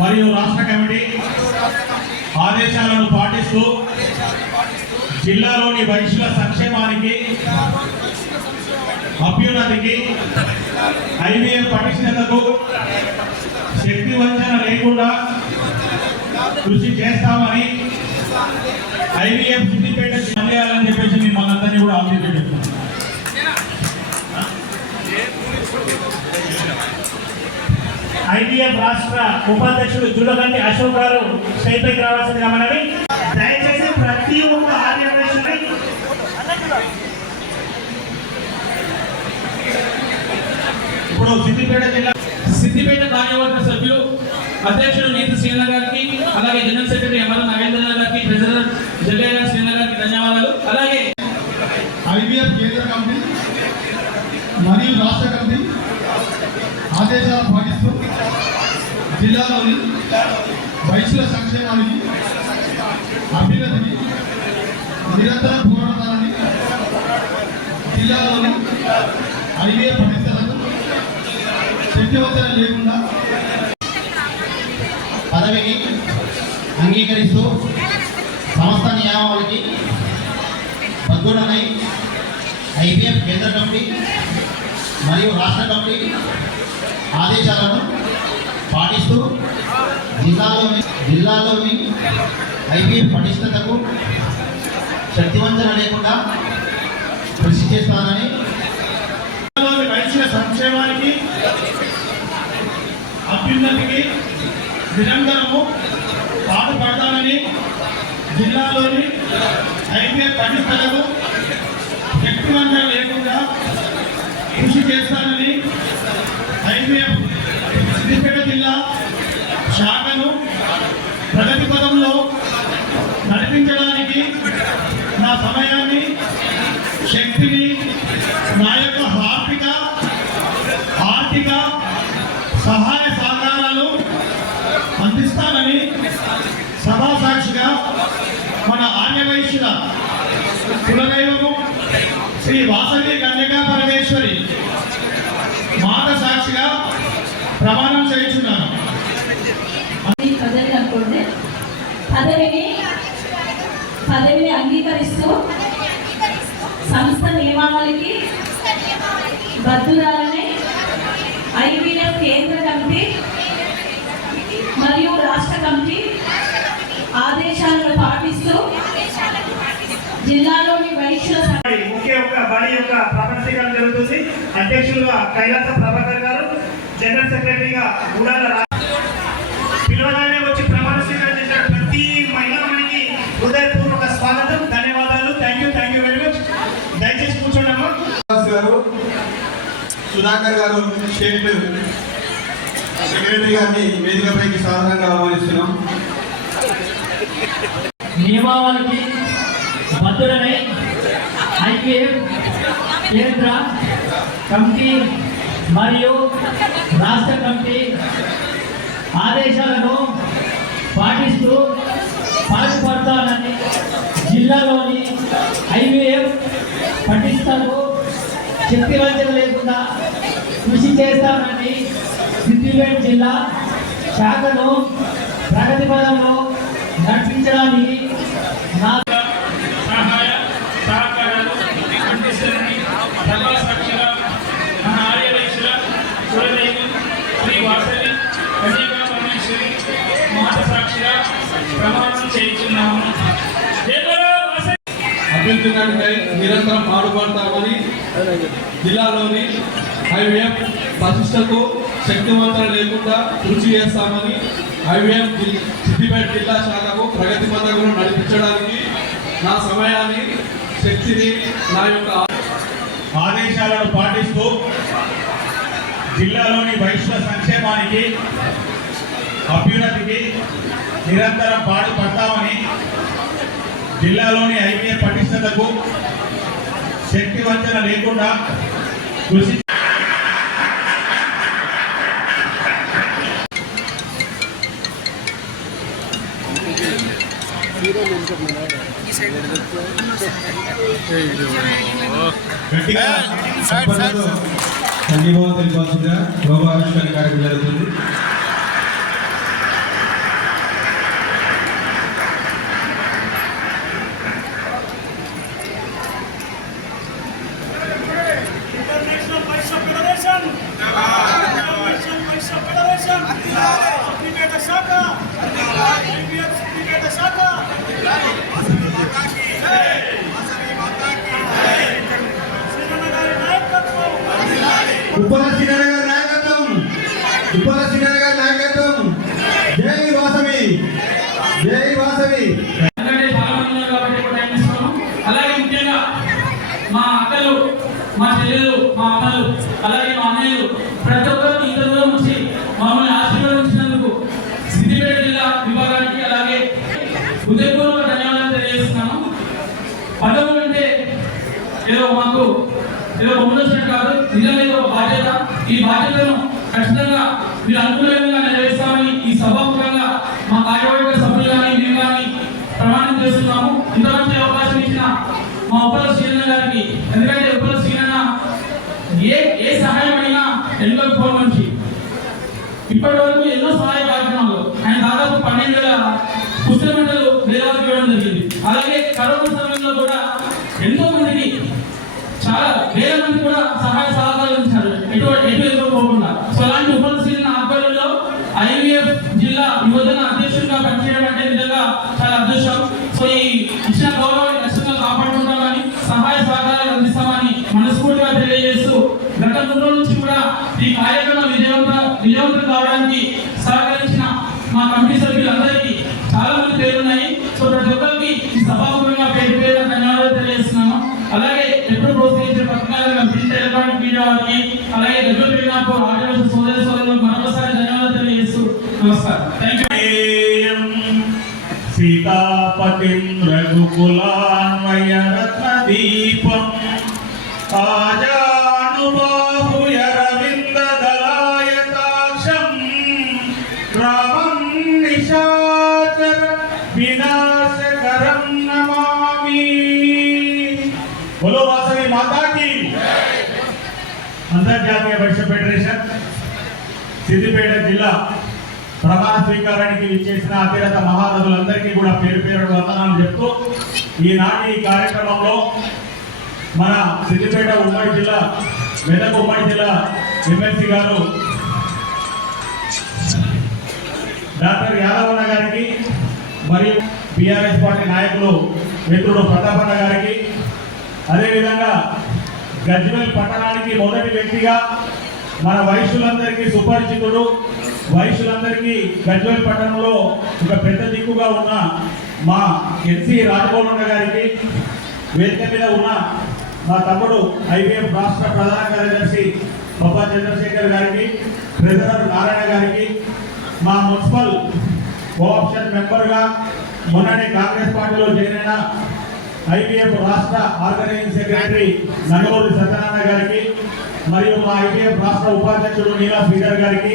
మరియు రాష్ట్ర కమిటీ ఆదేశాలను పాటిస్తూ జిల్లాలోని వైశ్యుల సంక్షేమానికి అభ్యున్నతికి ఐవీఎం పటిష్టతకు శక్తి వంచన లేకుండా కృషి చేస్తామని ఐవీఎం సిద్దిపేట చేయాలని చెప్పేసి మిమ్మల్ని అందరినీ కూడా ఆలోచించుకుంటున్నాను ఐడిఎఫ్ రాష్ట్ర ఉపాధ్యక్షుడు జుడగంటి అశోక్ గారు స్టేజ్ పైకి రావాల్సిందిగా మనవి. దయచేసి ప్రతి ఒక్క ఆర్యవేశని ఇప్పుడు సిద్దిపేట జిల్లా సిద్దిపేట కార్యవర్గ సభ్యులు అధ్యక్షుడు నీతి శ్రీన గారికి అలాగే జనరల్ సెక్రటరీ ఎంఆర్ నాగేంద్ర గారికి ట్రెజరర్ జగయ్య శ్రీన గారికి ధన్యవాదాలు. అలాగే ఐబీఎఫ్ కేంద్ర కమిటీ మరియు రాష్ట్ర కమిటీ ఆదేశాలు పాటిస్తూ జిల్లాలోని వైశ్యుల సంక్షేమానికి అభ్యున్నతికి నిరంతర పోరాటాలని జిల్లాలోని ఐబీఎఫ్ పటిష్టలకు శక్తివంతం లేకుండా పదవిని అంగీకరిస్తూ సంస్థ నియామావళికి పద్దునై ఐపీఎఫ్ కేంద్ర కమిటీ మరియు రాష్ట్ర కమిటీ ఆదేశాలను పాటిస్తూ జిల్లాలోని జిల్లాలోని ఐపీఎఫ్ పటిష్టతకు శక్తివంతన లేకుండా కృషి చేస్తానని జిల్లాలోని సంక్షేమానికి అభ్యున్నతికి నిరంతరము పాటుపడతానని జిల్లాలోని ఐపీఎఫ్ పటిష్టతకు శక్తివంతన కృషి చేస్తానని ఐపీఎఫ్ సిద్దిపేట జిల్లా శాఖను ప్రగతి పదంలో నడిపించడానికి నా సమయాన్ని శక్తిని నా యొక్క ఆర్థిక ఆర్థిక సహాయ సహకారాలు అందిస్తానని సభా సాక్షిగా మన ఆర్యవైశ్యుల కులదైవము శ్రీ వాసవి కన్యకా పరమేశ్వరి మాట సాక్షిగా ప్రమాణం చేయించున్నాను. పదవి అనుకోండి. పదవిని పదవిని అంగీకరిస్తూ సంస్థ నియమావళికి బద్దురాలని ఐపీఎఫ్ కేంద్ర కమిటీ మరియు రాష్ట్ర కమిటీ ఆదేశాలను పాటిస్తూ జిల్లాలోని యొక్క బడి యొక్క ప్రపంచీకరణ జరుగుతుంది. అధ్యక్షులుగా కైలాస ప్రభాకర్ గారు జనరల్ సెక్రటరీగా గుడాల పిలవగానే వచ్చి ప్రమాణ స్వీకారం చేసిన ప్రతి హృదయపూర్వక స్వాగతం ధన్యవాదాలు. Thank you thank you very much దయచేసి గారు సుధాకర్ గారు స్టేట్ సెక్రటరీ గారిని వేదికపైకి సాధారణంగా ఆహ్వానిస్తున్నాం. నియమావళికి బద్దులనై కేంద్ర కమిటీ మరియు రాష్ట్ర కమిటీ ఆదేశాలను పాటిస్తూ పాటుపడతానని జిల్లాలోని ఐవీఎఫ్ పటిష్టకు శక్తివంచన లేకుండా కృషి చేస్తానని సిద్దిపేట జిల్లా శాఖను ప్రగతి పదంలో నడిపించడానికి నా అభ్యర్థించడానికై నిరంతరం పాడుపడతామని జిల్లాలోని ఐవీఎం ప్రతిష్టకు శక్తివంతం లేకుండా కృషి చేస్తామని ఐవీఎం సిద్దిపేట జిల్లా శాఖకు ప్రగతి పథకంలో నడిపించడానికి నా సమయాన్ని శక్తిని నా యొక్క ఆదేశాలను పాటిస్తూ జిల్లాలోని వైశ్వ సంక్షేమానికి అభ్యున్నతికి నిరంతరం పాటుపడతామని జిల్లాలోని ఐపీఎఫ్ పటిష్టతకు శక్తి వంచన లేకుండా కృషి గట్టిగా చప్పట్లతో తెలిపాల్సిందిగా కార్యక్రమం జరుగుతుంది ఉప్పల శ్రీనగర్ గారి నాయకత్వం ఉప్పల శ్రీనగర్ గారి నాయకత్వం జై వాసవి జై వాసవి ఎందుకంటే చాలా మంది ఉన్నారు కాబట్టి ఎక్కువ టైం ఇస్తున్నాము అలాగే ముఖ్యంగా మా అక్కలు మా చెల్లెలు మా అమ్మలు అలాగే మా అన్నయ్యలు ప్రతి ఒక్కరు ఇంత దూరం వచ్చి మమ్మల్ని ఆశీర్వదించినందుకు సిద్దిపేట జిల్లా విభాగానికి అలాగే హృదయపూర్వక ధన్యవాదాలు తెలియజేస్తున్నాను పదవులు అంటే ఏదో మాకు ఏదో బొమ్మలు వచ్చినట్టు కాదు నిజంగా ఇది ఒక బాధ్యత ఈ బాధ్యతను ఖచ్చితంగా మీరు అనుకునే విధంగా నెరవేరుస్తామని ఈ సభాముఖంగా మా కార్యవర్గ సభ్యులు కానీ మేము కానీ ప్రమాణం చేస్తున్నాము ఇంత మంచి అవకాశం ఇచ్చిన మా ఉప్పల శ్రీరణ గారికి ఎందుకంటే ఉప్పల శ్రీరణ ఏ ఏ సహాయం అయినా ఎన్నికల ఫోన్ నుంచి. ఇప్పటి వరకు ఎన్నో సహాయ కార్యక్రమాలు. ఆయన దాదాపు పన్నెండు వేల పుస్తక మండలు వేలాది ఇవ్వడం జరిగింది. అలాగే కరోనా సమయంలో తెలియజేస్తూ గత మూడు నుంచి కూడా ఈ కార్యక్రమం విజయవంతం విజయవంతం కావడానికి వినాశకరం నమామి. బోలో వాసవి మాతాకి. అంతర్జాతీయ వైశ్య ఫెడరేషన్ సిద్దిపేట జిల్లా ప్రమాణ స్వీకారానికి విచ్చేసిన అతిరత మహానదులందరికీ కూడా పేరు పేరు వందనాలు చెప్తూ ఈనాటి ఈ కార్యక్రమంలో మన సిద్దిపేట ఉమ్మడి జిల్లా మెదక్ ఉమ్మడి జిల్లా ఎమ్మెల్సీ గారు డాక్టర్ యాదవన్న గారికి మరియు బీఆర్ఎస్ పార్టీ నాయకులు మిత్రుడు ప్రతాపన్న గారికి అదేవిధంగా గజ్వెల్ పట్టణానికి మొదటి వ్యక్తిగా మన వయసులందరికీ సుపరిచితుడు వయసులందరికీ గజ్వెల్ పట్టణంలో ఒక పెద్ద దిక్కుగా ఉన్న మా ఎన్సి రాజగోపాలన్న గారికి వేదిక మీద ఉన్న మా తమ్ముడు ఐబీఎఫ్ రాష్ట్ర ప్రధాన కార్యదర్శి బొబ్బా చంద్రశేఖర్ గారికి ట్రెజరర్ నారాయణ గారికి మా మున్సిపల్ కోఆప్షన్ మెంబర్గా మొన్ననే కాంగ్రెస్ పార్టీలో చేరిన ఐబీఎఫ్ రాష్ట్ర ఆర్గనైజింగ్ సెక్రటరీ నంగమూరి సత్యనారాయణ గారికి మరియు మా ఐబీఎఫ్ రాష్ట్ర ఉపాధ్యక్షుడు నీలా శ్రీధర్ గారికి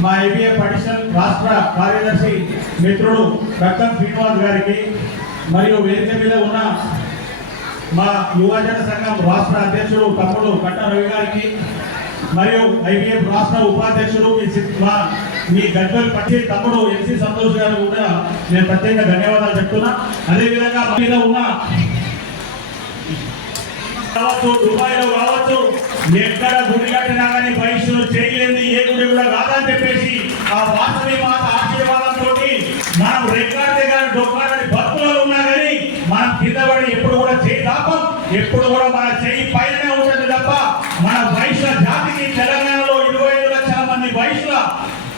మా ఐబీఎఫ్ అడిషనల్ రాష్ట్ర కార్యదర్శి మిత్రుడు రక్తం శ్రీనివాస్ గారికి మరియు వేదిక మీద ఉన్న మా యువజన సంఘం రాష్ట్ర అధ్యక్షుడు తమ్ముడు కట్ట రవి గారికి మరియు ఐబీఎఫ్ రాష్ట్ర ఉపాధ్యక్షుడు మీ మీ గజ్వల్ పట్టి తమ్ముడు ఎన్సి సంతోష్ గారు కూడా నేను ప్రత్యేక ధన్యవాదాలు చెప్తున్నా. అదేవిధంగా మీద ఉన్న కావచ్చు కావచ్చు ఎక్కడ గుడి కట్టినా కానీ ఏ గుడి కూడా కాదని చెప్పేసి ఆ వాసవి మాత ఆశీర్వాదంతో మనం రెక్కాడితే కానీ డొక్కాడని భక్తులు ఉన్నా కానీ మనం కింద పడి ఎప్పుడు కూడా చేయి దాపం ఎప్పుడు కూడా మన చేయి పైనే ఉంటుంది తప్ప మన వైశ్య జాతికి తెలంగాణలో ఇరవై ఐదు లక్షల మంది వైశ్యుల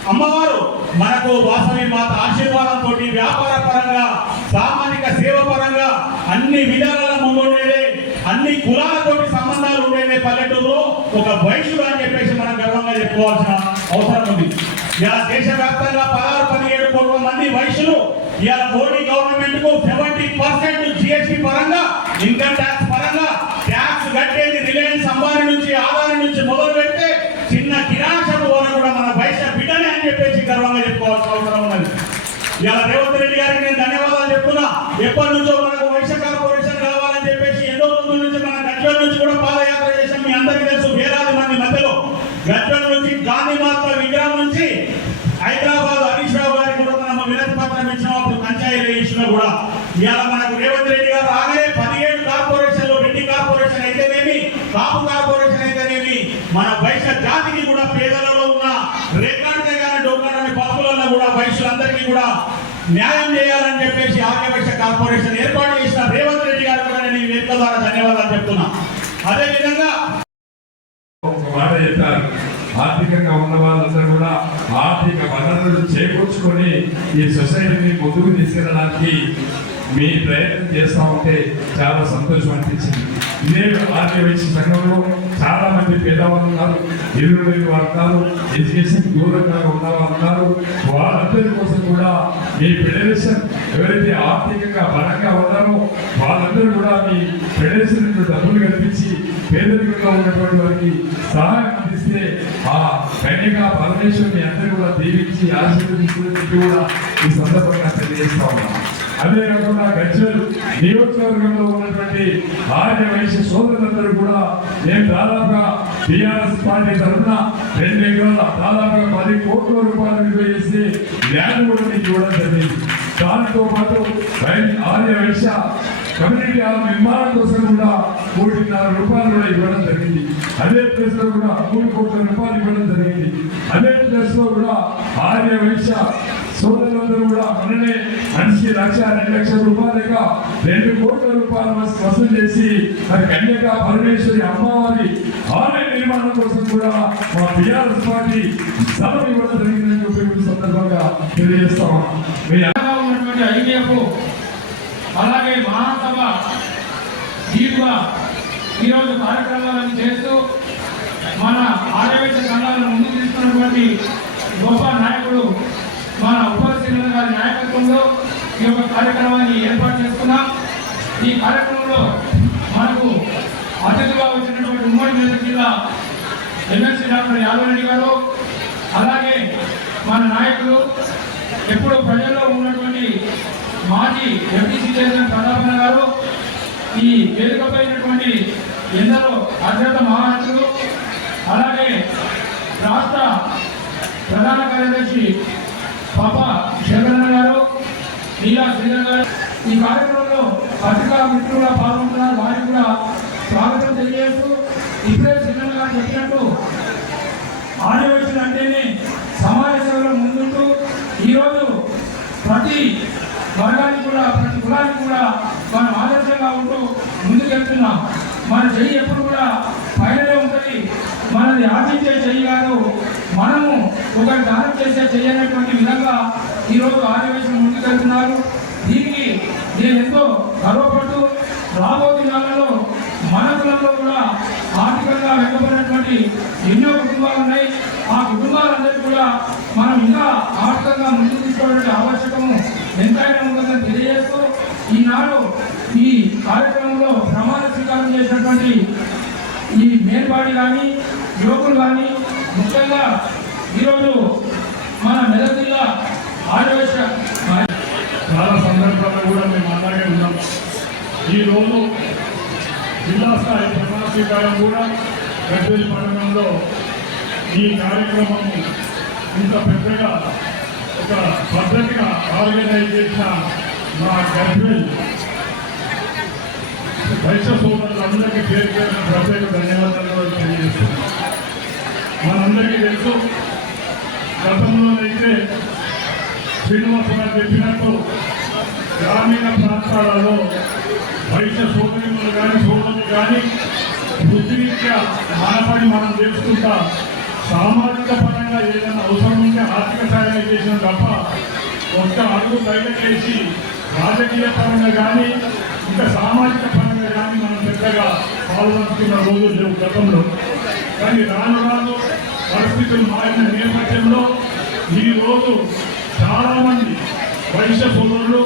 అమ్మవారు మనకు వాసవి మాత ఆశీర్వాదంతో వ్యాపార పరంగా సామాజిక సేవ పరంగా అన్ని విధానాల ముందుండేదే అన్ని కులాలతోటి సంబంధాలు ఉండేదే పల్లెటూరులో ఒక వైశ్యుడు అని చెప్పేసి మనం గర్వంగా చెప్పుకోవాల్సిన అవసరం ఉంది. ఇలా దేశవ్యాప్తంగా పదహారు పదిహేడు కోట్ల మంది వైశ్యులు ఇలా మోడీ గవర్నమెంట్కు సెవెంటీ పర్సెంట్ జిఎస్టి పరంగా ఇన్కమ్ ట్యాక్స్ కట్టేది రిలయన్స్ అంబానీ నుంచి ఆదాని నుంచి మొదలు పెడితే చిన్న కిరాణా షాపు వరకు కూడా మన వైశ్య బిడ్డనే అని చెప్పేసి గర్వంగా చెప్పుకోవాల్సిన అవసరం ఉన్నది ఇలా రేవంత్ రెడ్డి గారికి నేను ధన్యవాదాలు చెప్తున్నా ఎప్పటి నుంచో మనకు వైశ్య కార్పొరేషన్ కావాలని చెప్పేసి ఎన్నో రోజుల నుంచి మన గజ్వల్ నుంచి కూడా పాదయాత్ర చేసాం మీ అందరికీ తెలుసు వేలాది మంది మధ్యలో గజ్వల్ నుంచి గాంధీ మహాత్మా విగ్రహం నుంచి హైదరాబాద్ హరీష్ రావు గారికి కూడా మనం వినతి పత్రం ఇచ్చినప్పుడు పంచాయతీ కూడా. ఇవాళ మనకు రేవంత్ రెడ్డి గారు రాగానే పదిహేడు కార్పొరేషన్లు రెడ్డి కార్పొరేషన్ అయితేనేమి కాపు కార్పొరేషన్ అయితేనేమి మన వైశ్య జాతికి కూడా పేదలలో ఉన్న రేఖాడితే కానీ డొంగారని పప్పులలో కూడా వైశ్యులందరికీ కూడా న్యాయం చేయాలని చెప్పేసి ఆర్యవైశ్య కార్పొరేషన్ ఏర్పాటు చేసిన రేవంత్ రెడ్డి గారు కూడా నేను ఈ వేదిక ద్వారా ధన్యవాదాలు చెప్తున్నా. అదేవిధంగా ఒక మాట చెప్పారు ఆర్థికంగా ఉన్న వాళ్ళందరూ కూడా ఆర్థిక వనరులు చేకూర్చుకొని ఈ సొసైటీని ముందుకు తీసుకెళ్ళడానికి మీ ప్రయత్నం చేస్తూ ఉంటే చాలా సంతోషం అనిపించింది. నేను ఆర్యవైశ్య సంఘంలో చాలా మంది పేదవాళ్ళు ఉన్నారు ఇల్లు లేని వారు ఉన్నారు ఎడ్యుకేషన్ దూరంగా ఉన్న వాళ్ళు ఉన్నారు. వాళ్ళందరి కోసం కూడా మీ ఫెడరేషన్ ఎవరైతే ఆర్థికంగా బలంగా ఉన్నారో వాళ్ళందరూ కూడా మీ ఫెడరేషన్ డబ్బులు కల్పించి పేదరికంగా ఉన్నటువంటి వారికి సహాయం అందిస్తే ఆ కన్యగా పరమేశ్వరుని అందరూ కూడా దీవించి ఆశీర్వదించుకుని కూడా ఈ సందర్భంగా తెలియజేస్తా ఉన్నాం. అదే కాకుండా గజ్జల్ నియోజకవర్గంలో ఉన్నటువంటి ఆర్య వైశ్య సోదరులందరూ కూడా నేను దాదాపుగా టీఆర్ఎస్ పార్టీ తరఫున రెండు ఎకరాల దాదాపుగా పది కోట్ల రూపాయలు విలువ చేసి ల్యాండ్ కూడా మీకు ఇవ్వడం జరిగింది. దానితో పాటు ఆర్య వైశ్య కమ్యూనిటీ హాల్ నిర్మాణం కోసం కూడా కోటిన్నర రూపాయలు కూడా ఇవ్వడం జరిగింది. అదే ప్లేస్లో కూడా మూడు కోట్ల రూపాయలు ఇవ్వడం జరిగింది. అదే ప్లేస్లో కూడా ఆర్య వైశ్య సోదరులందరూ కూడా మననే మనిషికి లక్ష రెండు లక్షల రూపాయలు రెండు కోట్ల రూపాయలు వసూలు చేసి మరి కన్యక పరమేశ్వరి అమ్మవారి ఆలయ నిర్మాణం కోసం కూడా మా బిఆర్ఎస్ పార్టీ స్థలం ఇవ్వడం జరిగిందని చెప్పి సందర్భంగా తెలియజేస్తాం మీ ఉన్నటువంటి అలాగే మా దీర్ఘ ఈరోజు కార్యక్రమాలను చేస్తూ మన ఆర్యవేశ సంఘాలను ముందు తీసుకున్నటువంటి గొప్ప నాయకుడు మన ఉపశీలన గారి నాయకత్వంలో ఈ యొక్క కార్యక్రమాన్ని ఏర్పాటు చేసుకున్నాం. ఈ కార్యక్రమంలో మనకు అతిథిగా వచ్చినటువంటి ఉమ్మడి మెదక్ జిల్లా ఎమ్మెల్సీ డాక్టర్ యాదవరెడ్డి గారు అలాగే మన నాయకులు ఎప్పుడు ప్రజల్లో ఉన్నటువంటి మాజీ ఎంపీసీ చైర్మన్ ప్రతాపన్న గారు ఈ వేదికపైనటువంటి ఎందరో అత్యంత మహానటులు అలాగే రాష్ట్ర ప్రధాన కార్యదర్శి పాప శేఖరన్న గారు నీలా శ్రీధర్ గారు. ఈ కార్యక్రమంలో పత్రికా మిత్రులు పాల్గొంటున్నారు. వారికి కూడా స్వాగతం తెలియజేస్తూ ఇప్పుడే శ్రీధర్ గారు చెప్పినట్టు ఆదివాసులు అంటేనే సమాజ ముందుంటూ ఈరోజు ప్రతి వర్గానికి కూడా ప్రతి కులానికి కూడా మనం ఆదర్శంగా ఉంటూ ముందుకెళ్తున్నాం మన చెయ్యి ఎప్పుడు కూడా పైననే ఉంటుంది. మనది ఆశించే చెయ్యి కాదు. మనము ఒకరి దానం చేసే చెయ్యి అనేటువంటి విధంగా ఈరోజు ఆదివేశం ముందుకెళ్తున్నారు దీనికి నేను ఎంతో గర్వపడుతూ రాబో దినాలలో మన కులంలో కూడా ఆర్థికంగా వెనుకబడినటువంటి ఎన్నో కుటుంబాలు ఉన్నాయి. ఆ కుటుంబాలందరికీ కూడా మనం ఇంకా ఆర్థికంగా ముందుకు తీసుకోవడానికి ఆవశ్యకము ఎంతైనా ఉంటుందని తెలియజేస్తూ ఈనాడు ఈ కార్యక్రమంలో ప్రమాణ స్వీకారం చేసినటువంటి ఈ మేల్పాడి కానీ యువకులు కానీ ముఖ్యంగా ఈరోజు మన మెదక్ జిల్లా ఆదివేశ చాలా సందర్భాల్లో కూడా మేము అలాగే ఉన్నాం. ఈరోజు జిల్లా స్థాయి ప్రమాణ స్వీకారం కూడా గడ్డలి పట్టణంలో ఈ కార్యక్రమం ఇంత పెద్దగా ఒక భద్రంగా ఆర్గనైజ్ చేసిన మా గర్భిణి వైశ్య సోదరులందరికీ పేరు పేరున ప్రత్యేక ధన్యవాదాలు తెలియజేస్తున్నాం మనందరికీ తెలుసు గతంలోనైతే శ్రీనివాస గారు చెప్పినట్టు గ్రామీణ ప్రాంతాలలో వైద్య సోదరులు కానీ సోదరులు కానీ వృత్తిరీత్యా మన మనం తెలుసుకుంటా సామాజిక పరంగా ఏదైనా అవసరం ఉంటే ఆర్థిక సహాయం చేసిన తప్ప ఒక్క అడుగు బయటకేసి రాజకీయ పరంగా కానీ ఇంకా సామాజిక పరంగా కానీ మనం పెద్దగా పాల్గొంటున్న రోజులు లేవు గతంలో. కానీ రాను రాను పరిస్థితులు మారిన నేపథ్యంలో ఈరోజు చాలామంది వైశ్య సోదరులు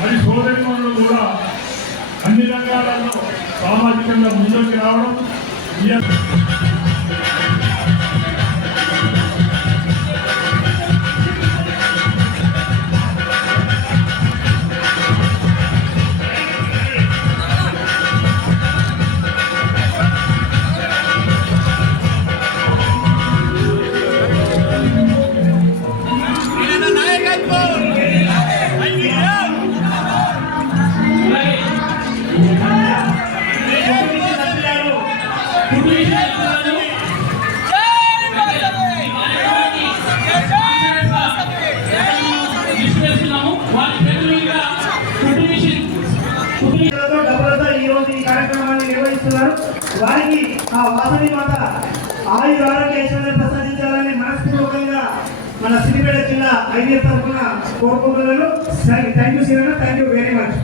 మరి సోదరిమణులు కూడా అన్ని రంగాలలో సామాజికంగా ముందుకు రావడం వారికి ఆ వాసవి మాత ఆయుర ఆరోగ్య ఐశ్వర్యం ప్రసాదించాలని మనస్పూర్వకంగా మన సిద్దిపేట జిల్లా ఐవీఎఫ్ తరఫున కోరుకుంటున్నాను. Thank you Seeranna thank you very much.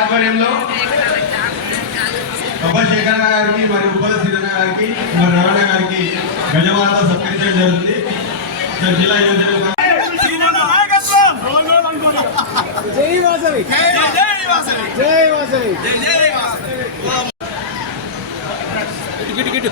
ఆధ్వర్యంలో కొబ్బరి శేఖరణ గారికి ఉప్పల శ్రీరణ గారికి మరి రమణ గారికి గజమాలతో సత్కరించడం జరుగుతుంది. సో జిల్లా యువజన గిట్టు గిట్టు